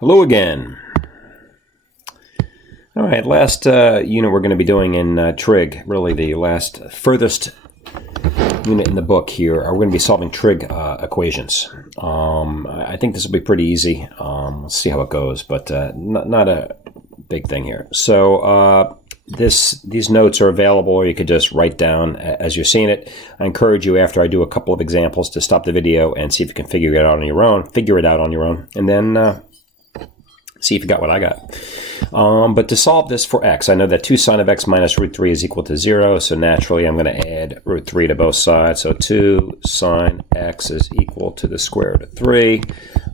Hello again. All right, last unit we're going to be doing in trig, really the furthest unit in the book here, we're going to be solving trig equations. I think this will be pretty easy. Let's see how it goes, but not a big thing here. So these notes are available, or you could just write down as you're seeing it. I encourage you, after I do a couple of examples, to stop the video and see if you can figure it out on your own, and then see if you got what I got. But to solve this for x, I know that 2 sine of x minus root 3 is equal to 0, so naturally I'm going to add root 3 to both sides. So 2 sine x is equal to the square root of 3.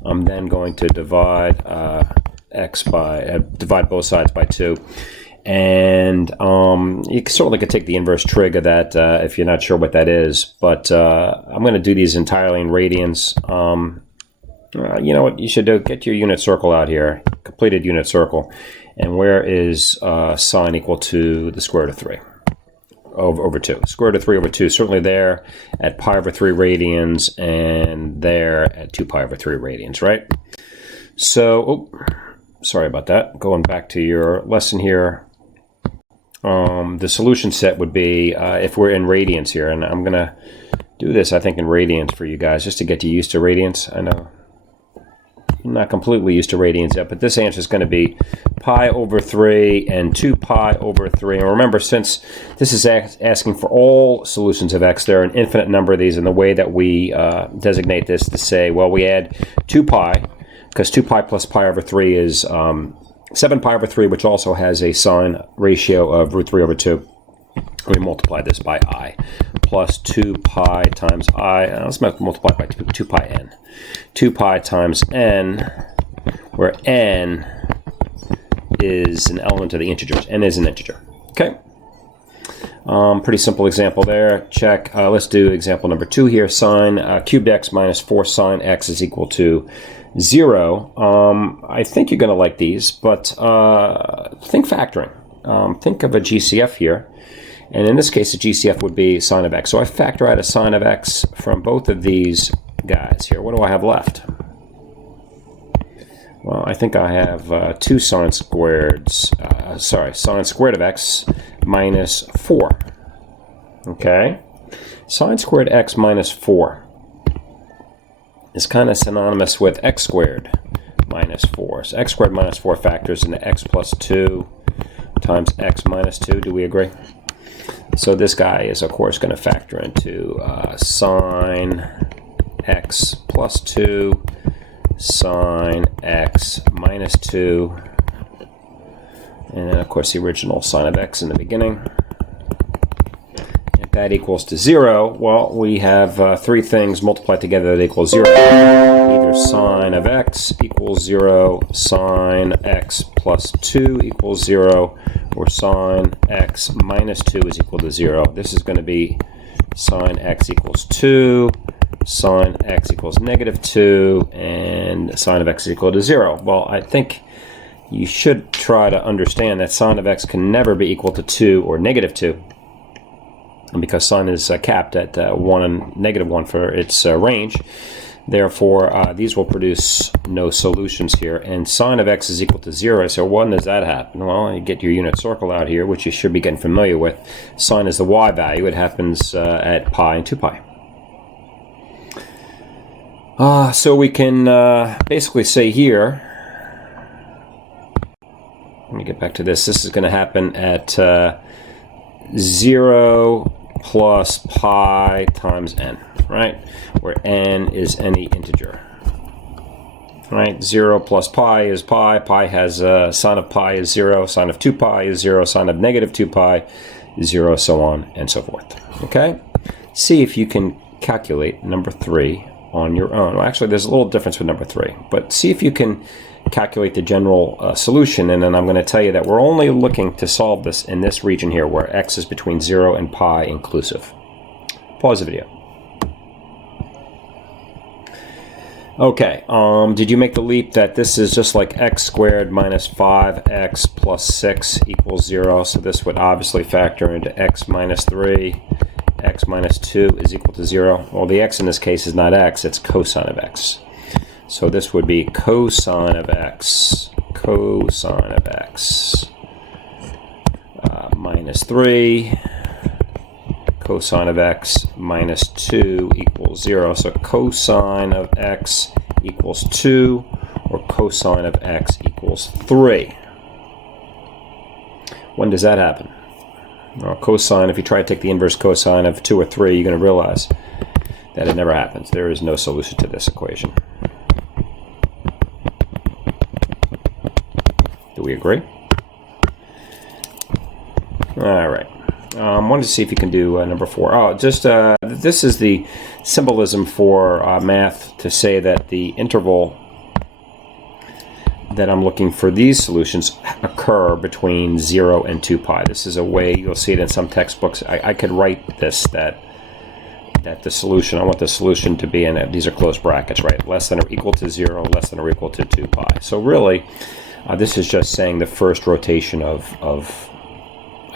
I'm then going to divide divide both sides by 2. And you certainly could take the inverse trig of that if you're not sure what that is. But I'm going to do these entirely in radians. You know what you should do? Get your unit circle out here, completed unit circle. And where is sine equal to the square root of 3 over 2? Square root of 3 over 2, certainly there at pi over 3 radians and there at 2 pi over 3 radians, right? So, sorry about that. Going back to your lesson here. The solution set would be, if we're in radians here, and I'm going to do this, I think, in radians for you guys, just to get you used to radians. I know I'm not completely used to radians yet, but this answer is going to be pi over 3 and 2 pi over 3. And remember, since this is asking for all solutions of x, there are an infinite number of these, and the way that we designate this to say, well, we add 2 pi, because 2 pi plus pi over 3 is 7 pi over 3, which also has a sine ratio of root 3 over 2. We multiply this by I, plus 2 pi times I, let's multiply by 2 pi n. 2 pi times n, where n is an element of the integers. N is an integer. Okay? Pretty simple example there. Check. Let's do example number 2 here. Sine cubed x minus 4 sine x is equal to 0. I think you're going to like these, but think factoring. Think of a GCF here. And in this case, the GCF would be sine of x. So I factor out a sine of x from both of these guys here. What do I have left? Well, I think I have 2 sine squared of x minus 4. Okay? Sine squared x minus 4 is kind of synonymous with x squared minus 4. So x squared minus 4 factors into x plus 2 times x minus 2. Do we agree? So this guy is, of course, going to factor into sine x plus 2, sine x minus 2, and then, of course, the original sine of x in the beginning. If that equals to 0, well, we have 3 things multiplied together that equal 0. Either sine of x equals 0, sine x plus 2 equals 0, or sine x minus 2 is equal to 0. This is going to be sine x equals 2, sine x equals negative 2, and sine of x is equal to 0. Well, I think you should try to understand that sine of x can never be equal to 2 or negative 2. And because sine is capped at 1 and negative 1 for its range, therefore these will produce no solutions here. And sine of x is equal to 0. So when does that happen? Well, you get your unit circle out here, which you should be getting familiar with. Sine is the y value. It happens at pi and 2 pi. So we can basically say here, let me get back to this. This is going to happen at 0 plus pi times n, right? Where n is any integer, right? 0 plus pi is pi. Pi has sine of pi is 0, sine of 2 pi is 0, sine of negative 2 pi is 0, so on and so forth. Okay? See if you can calculate number 3 on your own. Well, actually, there's a little difference with number 3, but see if you can calculate the general solution, and then I'm going to tell you that we're only looking to solve this in this region here where x is between 0 and pi inclusive. Pause the video. Okay, did you make the leap that this is just like x squared minus 5x plus 6 equals 0? So this would obviously factor into x minus 3, x minus 2 is equal to 0. Well, the x in this case is not x, it's cosine of x. So this would be cosine of x, minus 3, cosine of x minus 2 equals 0. So cosine of x equals 2, or cosine of x equals 3. When does that happen? Well, cosine, if you try to take the inverse cosine of 2 or 3, you're going to realize that it never happens. There is no solution to this equation. Do we agree? All right. Wanted to see if you can do number 4. Oh, just this is the symbolism for math to say that the interval that I'm looking for these solutions occur between 0 and 2 pi. This is a way, you'll see it in some textbooks. I could write this, that the solution, I want the solution to be in, these are closed brackets, right? Less than or equal to 0, less than or equal to 2 pi. So really, this is just saying the first rotation of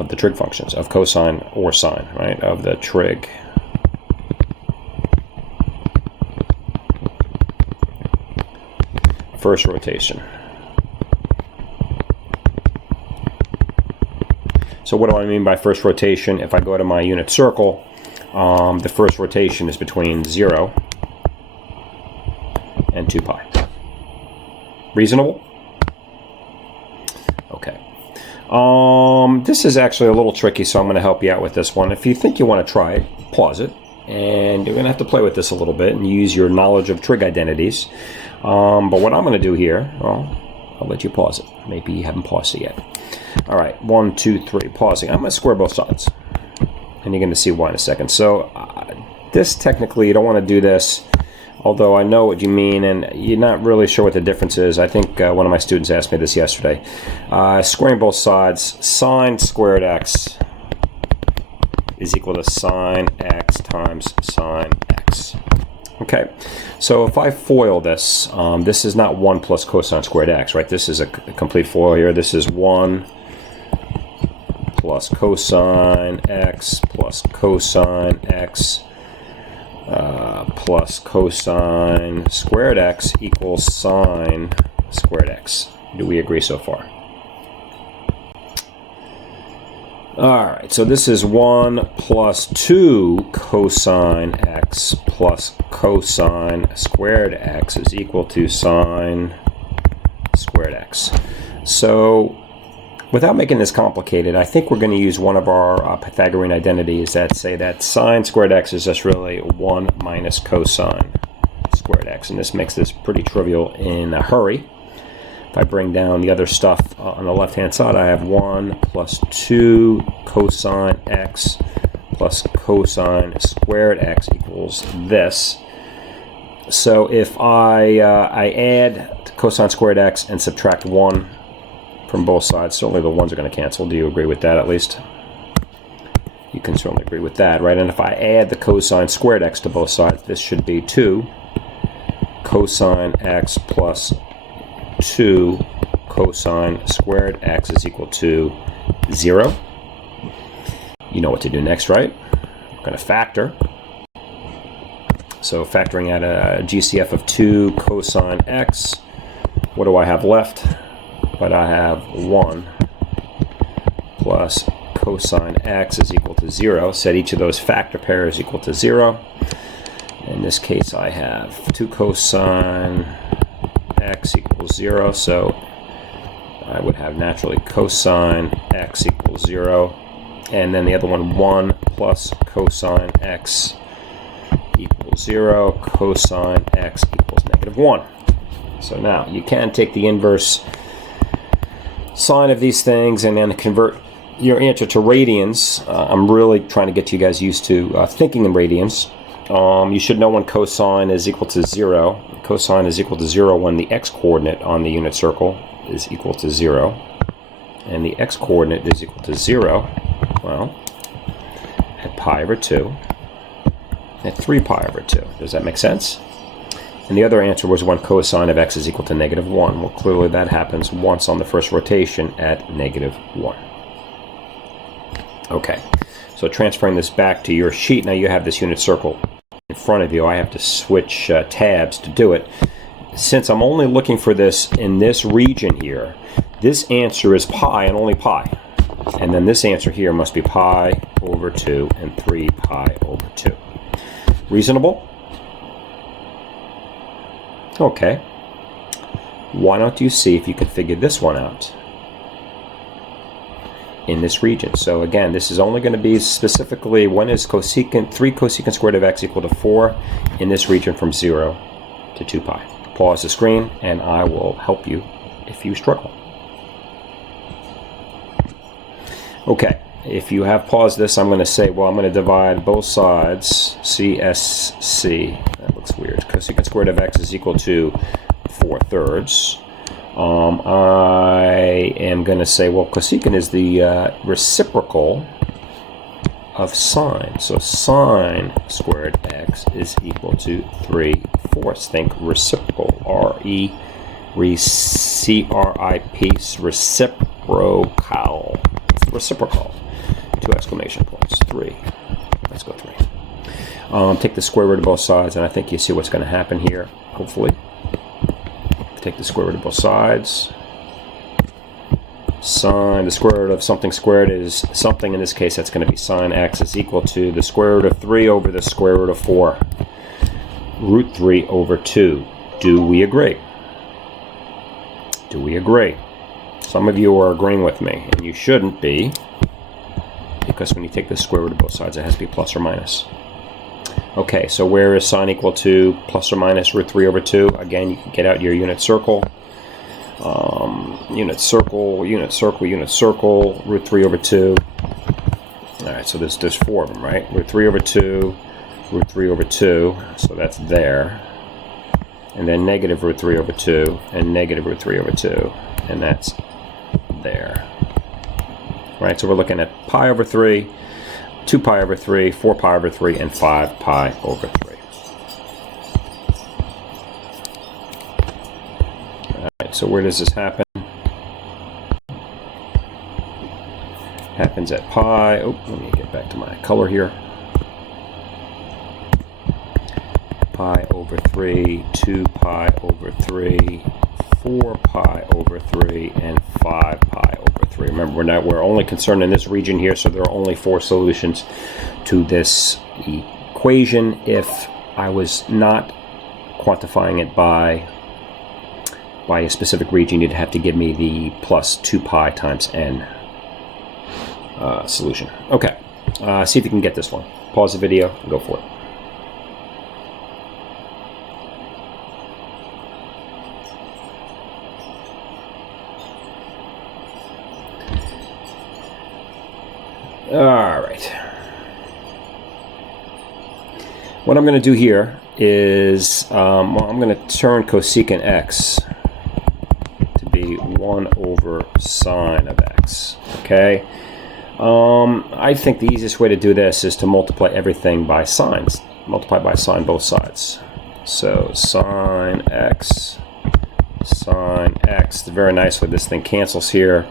the trig functions, of cosine or sine, right? Of the trig. First rotation. So what do I mean by first rotation? If I go to my unit circle, the first rotation is between 0 and 2 pi. Reasonable? Okay. This is actually a little tricky, so I'm going to help you out with this one. If you think you want to try it, pause it. And you're going to have to play with this a little bit and use your knowledge of trig identities. But what I'm going to do here, well, I'll let you pause it. Maybe you haven't paused it yet. All right, 1, 2, 3, pausing. I'm going to square both sides. And you're going to see why in a second. So this technically, you don't want to do this, although I know what you mean, and you're not really sure what the difference is. I think one of my students asked me this yesterday. Squaring both sides, sine squared x is equal to sine x times sine x. Okay, so if I FOIL this, this is not 1 plus cosine squared x, right? This is a complete FOIL here. This is 1 plus cosine x plus cosine x plus cosine squared x equals sine squared x. Do we agree so far? Alright, so this is 1 plus 2 cosine x plus cosine squared x is equal to sine squared x. So, without making this complicated, I think we're going to use one of our Pythagorean identities that say that sine squared x is just really 1 minus cosine squared x. And this makes this pretty trivial in a hurry. If I bring down the other stuff on the left-hand side, I have 1 plus 2 cosine x plus cosine squared x equals this. So if I add cosine squared x and subtract 1 from both sides, certainly the 1s are going to cancel. Do you agree with that at least? You can certainly agree with that, right? And if I add the cosine squared x to both sides, this should be 2 cosine x plus 2 cosine squared x is equal to 0. You know what to do next, right? We're going to factor. So factoring out a GCF of 2 cosine x, what do I have left? But I have 1 plus cosine x is equal to 0. Set each of those factor pairs equal to 0. In this case, I have 2 cosine x equals 0, so I would have naturally cosine x equals 0, and then the other one, 1 plus cosine x equals 0, cosine x equals negative 1. So now you can take the inverse sine of these things and then convert your answer to radians. I'm really trying to get you guys used to thinking in radians. You should know when cosine is equal to 0. Cosine is equal to 0 when the x-coordinate on the unit circle is equal to 0. And the x-coordinate is equal to 0, well, at pi over 2, at 3 pi over 2. Does that make sense? And the other answer was when cosine of x is equal to negative 1. Well, clearly that happens once on the first rotation at negative 1. Okay, so transferring this back to your sheet, now you have this unit circle in front of you. I have to switch tabs to do it. since I'm only looking for this in this region here, this answer is pi and only pi. And then this answer here must be pi over 2 and 3 pi over 2. Reasonable? Okay. Why don't you see if you can figure this one out in this region? So again, this is only going to be specifically when is 3 cosecant squared of x equal to 4 in this region from 0 to 2 pi. Pause the screen and I will help you if you struggle. Okay, if you have paused this, I'm going to say, well, I'm going to divide both sides, CSC, that looks weird, cosecant squared of x is equal to 4/3. I am going to say, well, cosecant is the reciprocal of sine. So sine squared x is equal to 3/4. Think reciprocal, R-E-C-R-I-P, reciprocal. Reciprocal. 2 exclamation points. 3. Let's go 3. Take the square root of both sides, and I think you see what's going to happen here, hopefully. Take the square root of both sides. Sine, the square root of something squared is something. In this case, that's going to be sine x is equal to the square root of 3 over the square root of 4. Root 3 over 2. Do we agree? Do we agree? Some of you are agreeing with me, and you shouldn't be, because when you take the square root of both sides, it has to be plus or minus. Okay, so where is sine equal to plus or minus root 3 over 2? Again, you can get out your unit circle. Unit circle, unit circle, unit circle, root 3 over 2. All right, so there's 4 of them, right? Root 3 over 2, root 3 over 2, so that's there. And then negative root 3 over 2, and negative root 3 over 2, and that's there. Right, so we're looking at pi over 3, 2 pi over 3, 4 pi over 3, and 5 pi over 3. All right, so where does this happen? Happens at pi. Oh, let me get back to my color here. Pi over 3, 2 pi over 3, 4 pi over 3, and 5 pi over 3. Remember, we're only concerned in this region here, so there are only 4 solutions to this equation. If I was not quantifying it by a specific region, you'd have to give me the plus 2 pi times n solution. Okay, see if you can get this one. Pause the video and go for it. All right. What I'm going to do here is, well, I'm going to turn cosecant x to be 1 over sine of x. Okay. I think the easiest way to do this is to multiply everything by sines. Multiply by sine both sides. So sine x, very nicely. This thing cancels here.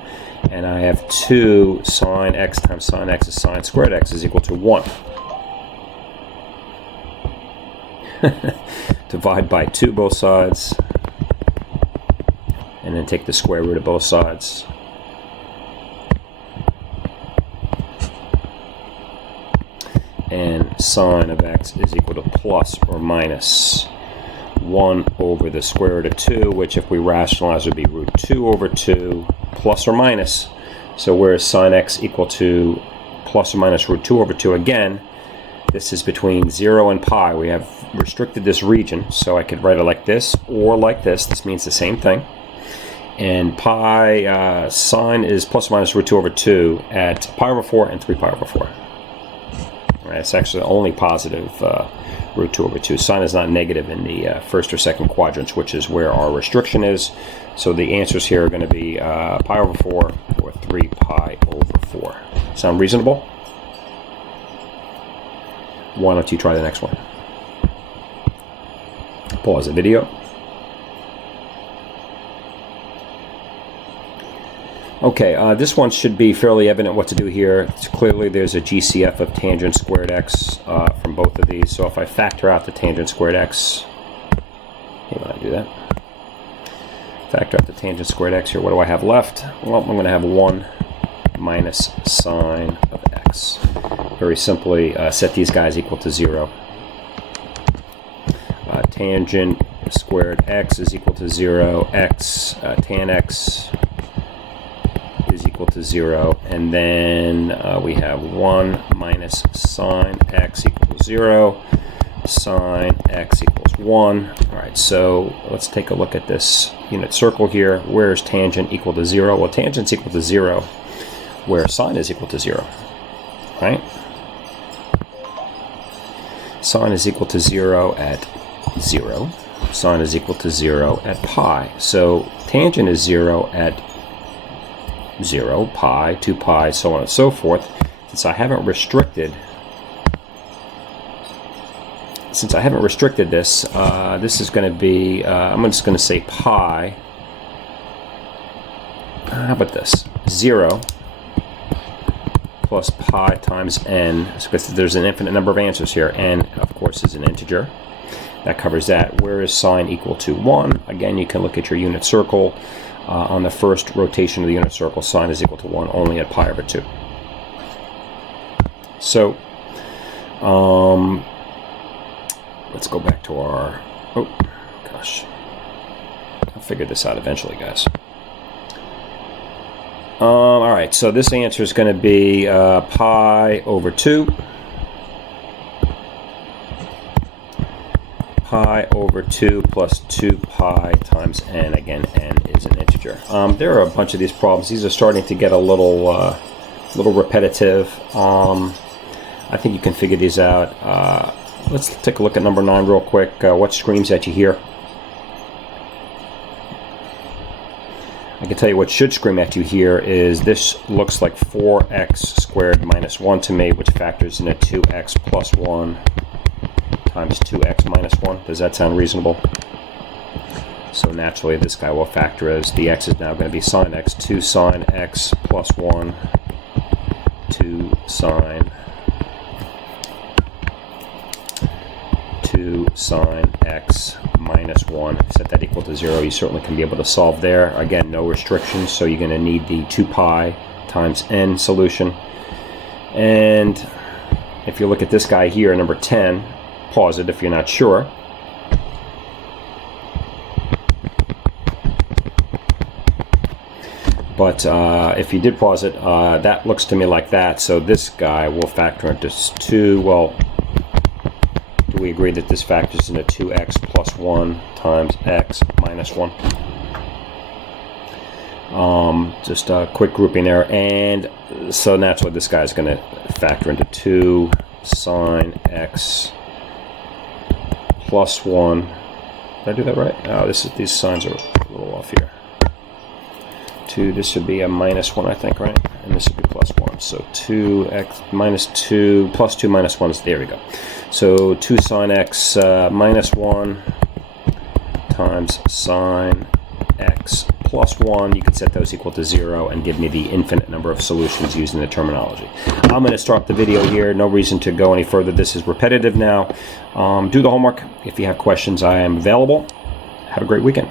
And I have 2 sine x times sine x is sine squared x is equal to 1. Divide by 2 both sides. And then take the square root of both sides. And sine of x is equal to plus or minus 1 over the square root of 2, which if we rationalize would be root 2 over 2 plus or minus. So where is sine x equal to plus or minus root 2 over 2? Again, this is between 0 and pi. We have restricted this region, so I could write it like this or like this. This means the same thing. And pi, sine is plus or minus root 2 over 2 at pi over 4 and 3 pi over 4. Right, it's actually only positive root 2 over 2. Sine is not negative in the first or second quadrants, which is where our restriction is. So the answers here are going to be pi over 4 or 3 pi over 4. Sound reasonable? Why don't you try the next one? Pause the video. Okay, this one should be fairly evident what to do here. It's clearly there's a GCF of tangent squared x from both of these. So if I factor out the tangent squared x, how do I do that? Factor out the tangent squared x here. What do I have left? Well, I'm going to have 1 minus sine of x. Very simply, set these guys equal to 0. Tangent squared x is equal to 0. Tan x is equal to 0. And then we have 1 minus sine x equals 0. Sine x equals 1. All right, so let's take a look at this unit circle here. Where is tangent equal to 0? Well, tangent's equal to 0 where sine is equal to 0, right? Sine is equal to 0 at 0. Sine is equal to 0 at pi. So tangent is 0 at 0, pi, 2 pi, so on and so forth. Since I haven't restricted this, this is going to be, I'm just going to say pi. How about this? 0 plus pi times n, because there's an infinite number of answers here. N, of course, is an integer. That covers that. Where is sine equal to 1? Again, you can look at your unit circle. On the first rotation of the unit circle, sine is equal to 1 only at pi over 2. So, let's go back to our, oh gosh, I'll figure this out eventually, guys. All right, so this answer is going to be pi over 2. Pi over 2 plus 2 pi times n. Again, n is an integer. There are a bunch of these problems. These are starting to get a little repetitive. I think you can figure these out. Let's take a look at number 9 real quick. What screams at you here? I can tell you what should scream at you here is this looks like 4x squared minus 1 to me, which factors in a 2x plus 1 times 2x minus 1. Does that sound reasonable? So naturally this guy will factor as the x is now going to be sine x. 2 sine x plus 1, 2 sine x minus 1. Set that equal to 0. You certainly can be able to solve there. Again, no restrictions, so you're going to need the 2 pi times n solution. And if you look at this guy here, number 10, pause it if you're not sure. But if you did pause it, that looks to me like that. So this guy will factor into 2. Well, do we agree that this factors into 2x plus 1 times x minus 1? Just a quick grouping there. And so that's what this guy is going to factor into 2 sine x plus 1. Did I do that right? Oh, these signs are a little off here. 2, this should be a minus 1, I think, right? And this should be plus 1. So 2x minus 2 plus 2 minus 1 is, there we go. So 2 sine x minus 1 times sine x plus 1. You could set those equal to 0 and give me the infinite number of solutions using the terminology. I'm going to stop the video here. No reason to go any further. This is repetitive now. Do the homework. If you have questions, I am available. Have a great weekend.